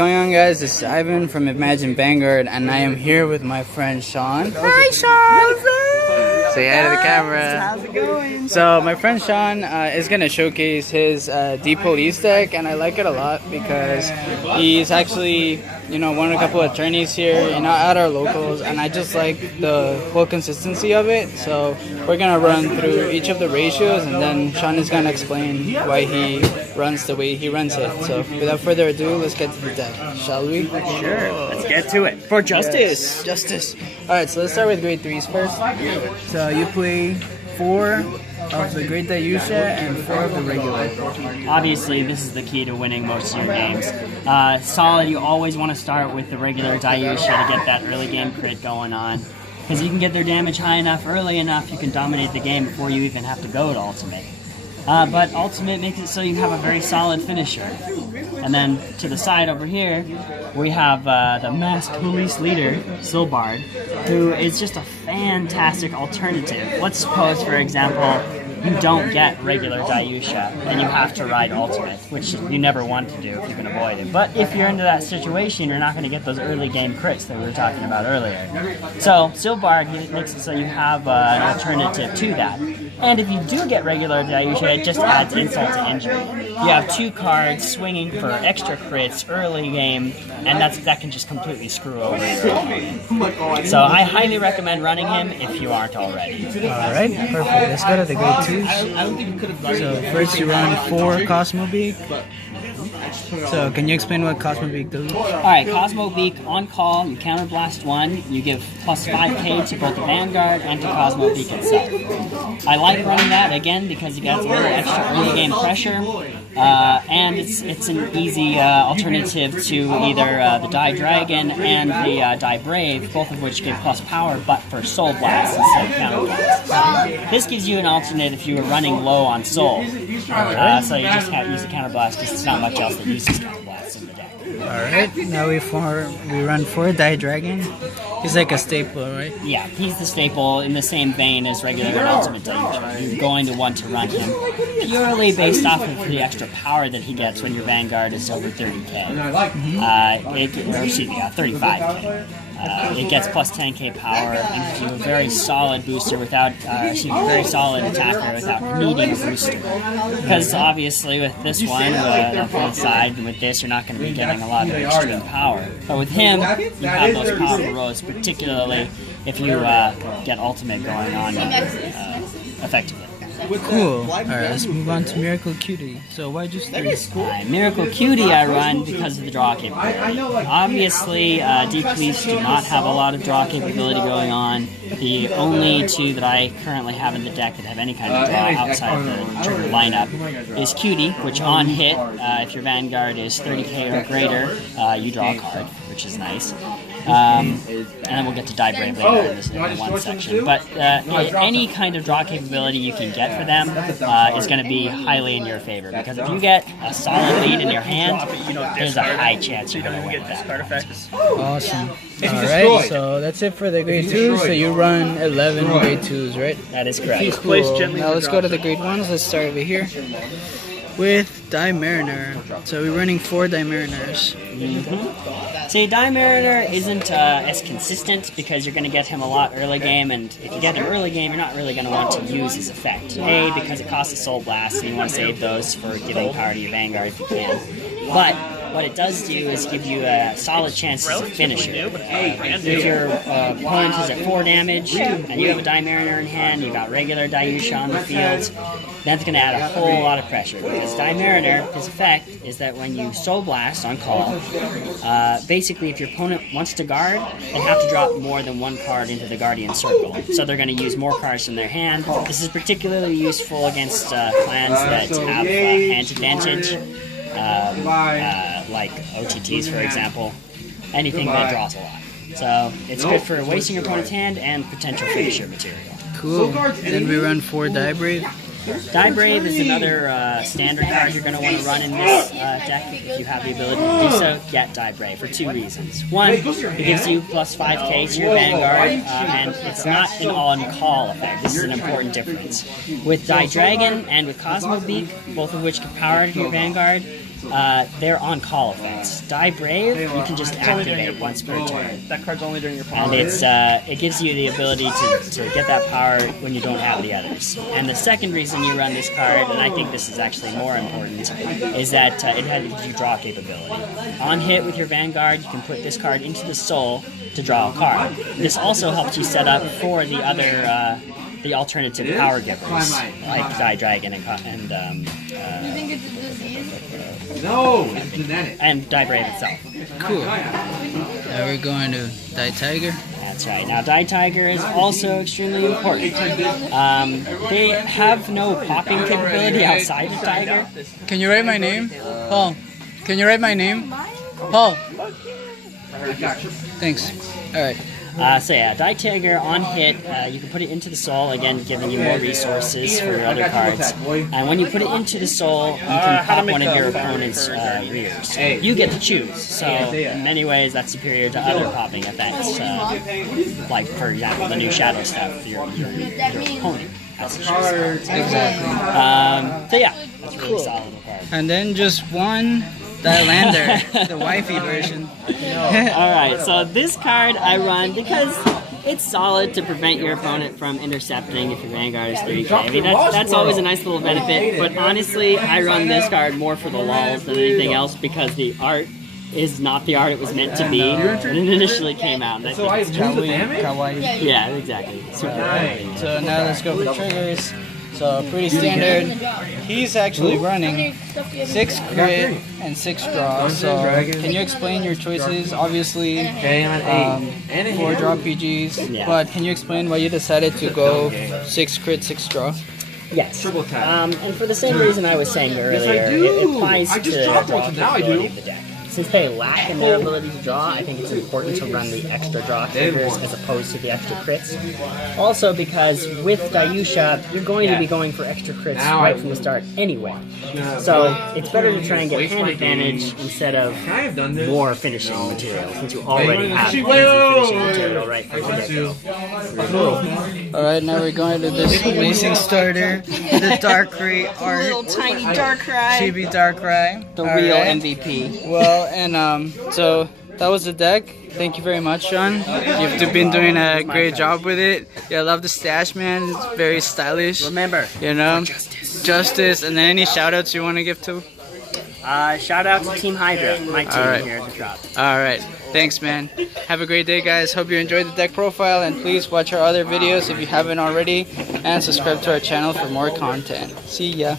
going on, guys? This is Ivan from Imagine Vanguard, and I am here with my friend Sean. Hi, Sean! Say hi to the camera. How's it going? So my friend Sean is going to showcase his Deep Police deck, and I like it a lot because he's actually, won a couple of tourneys here, at our locals, and I just like the whole consistency of it. So we're going to run through each of the ratios, and then Sean is going to explain why he runs the way he runs it. So without further ado, let's get to the deck, shall we? Sure, let's get to it. For justice! Yes, justice. Alright, so let's start with grade 3s first. So you play 4 of the Great Daiyusha and 4 of the regular. Obviously, this is the key to winning most of your games. Solid, you always want to start with the regular Daiyusha to get that early game crit going on. Because you can get their damage high enough, early enough, you can dominate the game before you even have to go to Ultimate. But Ultimate makes it so you have a very solid finisher. And then to the side over here, we have the masked police leader, Silbard, who is just a fantastic alternative. Let's suppose, for example, you don't get regular Daiyusha and you have to ride Ultimate, which you never want to do if you can avoid it. But if you're into that situation, you're not going to get those early game crits that we were talking about earlier. So Silbard makes it so you have an alternative to that. And if you do get regular Daiyusha, it just adds insult to injury. You have 2 cards swinging for extra crits early game, and that can just completely screw over your opponent. So I highly recommend running him if you aren't already. Alright, perfect. Let's go to the grade 2s. So first you run 4 Cosmobeak. So can you explain what Cosmobeak does? Alright, Cosmobeak on call, you counterblast 1, you give plus 5k to both the Vanguard and to Cosmobeak itself. I like running that again because you got a little extra early game pressure, and it's an easy alternative to either the Daidragon and the Daibrave, both of which give plus power but for Soul Blast instead of Counterblast. This gives you an alternate if you were running low on Soul. So you just have to use the Counterblast because there's not much else that uses Counterblast in the deck. Alright, now we run 4 Daidragon. He's like a staple, right? Yeah, he's the staple in the same vein as regular and Ultimate Daiyusha. You're going to want to run him purely based off of the extra power that he gets when your Vanguard is over 30k. 35k. It gets plus 10k power and gives you a very solid booster without, very solid attacker without needing a booster. Because obviously with this one, on the side, and with this, you're not going to be getting a lot of extreme power. But with him, you have those powerful rolls, particularly if you get Ultimate going on effectively. Cool. Alright, let's move on to Miracle Cutie. So why'd you start? Miracle Cutie I run because of the draw capability. Obviously, Deep Police do not have a lot of draw capability going on. The only 2 that I currently have in the deck that have any kind of draw outside of the trigger lineup is Cutie, which on hit, if your Vanguard is 30k or greater, you draw a card, which is nice. And then we'll get to Daibrave later in one section. But any kind of draw capability you can get for them is going to be highly in your favor. Because if you get a solid lead in your hand, there's a high chance you're going to win that. Awesome. Alright, so that's it for the grade 2s. So you run 11 grade 2s, right? That is correct. Cool. Now let's go to the grade 1s. Let's start over here with Daimariner. So we're running 4 Daimariners. See, Daimariner isn't as consistent because you're going to get him a lot early game, and if you get him early game, you're not really going to want to use his effect. A, because it costs a Soul Blast, and you want to save those for giving power to your Vanguard if you can. But what it does do is give you a solid chance to finish it. If your opponent is at 4 damage, and you have a Daimariner in hand, you've got regular Daiyusha on the field, that's going to add a whole lot of pressure, because Daimariner, his effect is that when you Soul Blast on call, basically if your opponent wants to guard, they have to drop more than 1 card into the Guardian Circle. So they're going to use more cards from their hand. This is particularly useful against clans that have hand advantage, like OTTs, for example. Anything that draws a lot. So it's good for wasting your opponent's hand and potential finisher material. Cool. Then we run 4 Daibrave. Daibrave is another standard card you're going to want to run in this deck if you have the ability to do so. Get Daibrave for 2 reasons. One, it gives you plus 5k to your Vanguard, and it's not an on-call effect. This is an important difference. With Daidragon and with Cosmobeak, both of which give power to your Vanguard, they're on call effects. Daibrave, you can just activate once per turn. That card's only during your power. And it gives you the ability to get that power when you don't have the others. And the second reason you run this card, and I think this is actually more important, is that it gives you draw capability. On hit with your Vanguard, you can put this card into the soul to draw a card. This also helps you set up for the other the alternative power givers, like Daidragon and You think it's a disease? No, it's genetic. and Daibrave itself. Cool. Now we're going to Daitiger. That's right. Now, Daitiger is also extremely important. They have no popping capability outside of Tiger. Can you write my name? Paul, can you write my name? Paul. Thanks. Alright. So yeah, Daitiger on hit, you can put it into the soul, again giving you more resources for your other cards. And when you put it into the soul, you can pop one of your opponent's ears. You get to choose. So in many ways, that's superior to other popping effects, like for example the new shadow stuff. Your opponent has to choose. Exactly. So yeah, that's really solid card. And then just one Dailander, the wifey version. Alright, so this card I run because it's solid to prevent your opponent from intercepting if your Vanguard is 3K. I mean, that's always a nice little benefit, but honestly, I run this card more for the lulz than anything else because the art is not the art it was meant to be when it initially came out. So I lose the damage? Kawaii. Yeah, exactly. Super kawaii. So now let's go for triggers. So pretty standard. He's actually running 6 crit and 6 draw. So can you explain your choices? Obviously, 4 draw PGs. But can you explain why you decided to go 6 crit, 6 draw? Yes. And for the same reason I was saying earlier, it applies to the draw capability of the deck. Since they lack in their ability to draw, I think it's important to run the extra draw triggers as opposed to the extra crits. Also because with Daiyusha, you're going to be going for extra crits right from the start anyway. So it's better to try and get hand advantage instead of more finishing material, since you already have easy finishing material right from the get-go. Alright, now we're going to this amazing starter, the Darkrai art. Little tiny Darkrai. Chibi Darkrai. The real MVP. Well, and so that was the deck. Thank you very much, Sean. You've been doing a great job with it. Yeah, I love the stash, man. It's very stylish. Remember, you know, justice. And then any shout outs you want to give to? Shout out to Team Hydra, my team here at the drop. Alright, thanks, man. Have a great day, guys. Hope you enjoyed the deck profile, and please watch our other videos if you haven't already, and subscribe to our channel for more content. See ya.